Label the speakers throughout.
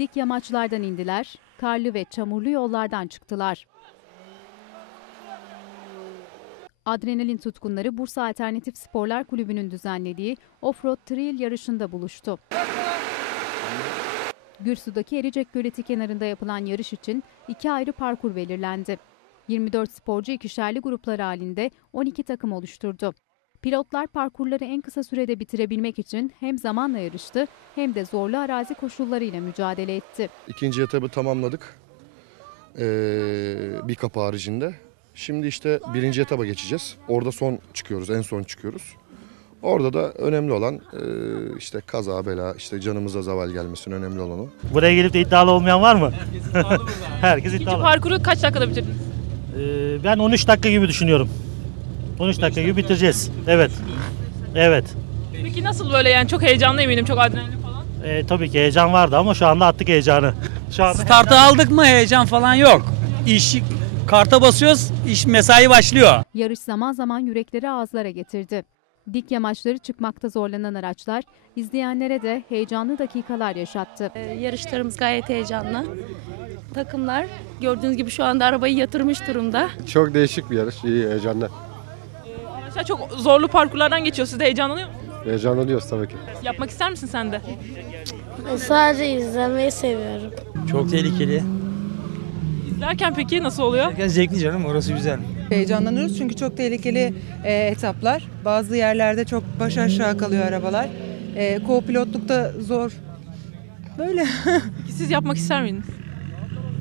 Speaker 1: dik yamaçlardan indiler, karlı ve çamurlu yollardan çıktılar. Adrenalin tutkunları Bursa Alternatif Sporlar Kulübü'nün düzenlediği Offroad Trail yarışında buluştu. Gürsu'daki Ericek Göleti kenarında yapılan yarış için iki ayrı parkur belirlendi. 24 sporcu ikişerli gruplar halinde 12 takım oluşturdu. Pilotlar parkurları en kısa sürede bitirebilmek için hem zamanla yarıştı hem de zorlu arazi koşullarıyla mücadele etti.
Speaker 2: İkinci etabı tamamladık. Ee, bir kapı haricinde. Şimdi işte birinci etaba geçeceğiz. Orada son çıkıyoruz, en son çıkıyoruz. Orada da önemli olan e, işte kaza bela, işte canımıza zaval gelmesin önemli olan o.
Speaker 3: Buraya gelip de iddialı olmayan var mı? Herkes
Speaker 4: İkinci
Speaker 3: iddialı.
Speaker 4: parkuru kaç dakikada bitirdiniz?
Speaker 3: Ee, ben 13 dakika gibi düşünüyorum. 13 dakika gibi bitireceğiz. Evet. Evet.
Speaker 4: Peki nasıl böyle yani çok heyecanlı eminim çok adrenalin falan.
Speaker 3: Ee, tabii ki heyecan vardı ama şu anda attık heyecanı. Şu anda
Speaker 5: Startı aldık mı heyecan falan yok. İş karta basıyoruz, iş mesai başlıyor.
Speaker 1: Yarış zaman zaman yürekleri ağızlara getirdi. Dik yamaçları çıkmakta zorlanan araçlar izleyenlere de heyecanlı dakikalar yaşattı.
Speaker 6: Ee, Yarışlarımız gayet heyecanlı. Takımlar gördüğünüz gibi şu anda arabayı yatırmış durumda.
Speaker 7: Çok değişik bir yarış, iyi heyecanlı.
Speaker 4: Araçlar çok zorlu parkurlardan geçiyor. Siz de heyecanlanıyor musunuz?
Speaker 7: Heyecanlanıyoruz tabii ki.
Speaker 4: Yapmak ister misin sen de?
Speaker 8: Sadece izlemeyi seviyorum.
Speaker 5: Çok tehlikeli.
Speaker 4: İzlerken peki nasıl oluyor?
Speaker 5: Zevkli canım orası güzel.
Speaker 9: Heyecanlanıyoruz çünkü çok tehlikeli e, etaplar. Bazı yerlerde çok baş aşağı kalıyor arabalar. E, co-pilotlukta zor. Böyle
Speaker 4: siz yapmak ister miydiniz?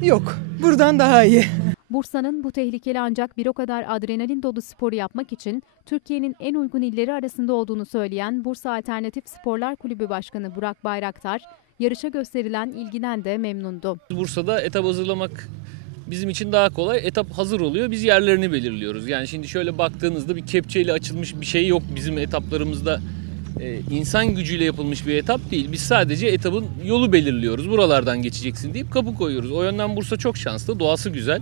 Speaker 9: yok. Buradan daha iyi.
Speaker 1: Bursa'nın bu tehlikeli ancak bir o kadar adrenalin dolu sporu yapmak için Türkiye'nin en uygun illeri arasında olduğunu söyleyen Bursa Alternatif Sporlar Kulübü Başkanı Burak Bayraktar, yarışa gösterilen ilgiden de memnundu.
Speaker 10: Bursa'da etap hazırlamak bizim için daha kolay. Etap hazır oluyor. Biz yerlerini belirliyoruz. Yani şimdi şöyle baktığınızda bir kepçeyle açılmış bir şey yok bizim etaplarımızda. Ee, insan gücüyle yapılmış bir etap değil. Biz sadece etapın yolu belirliyoruz. Buralardan geçeceksin deyip kapı koyuyoruz. O yönden Bursa çok şanslı. Doğası güzel.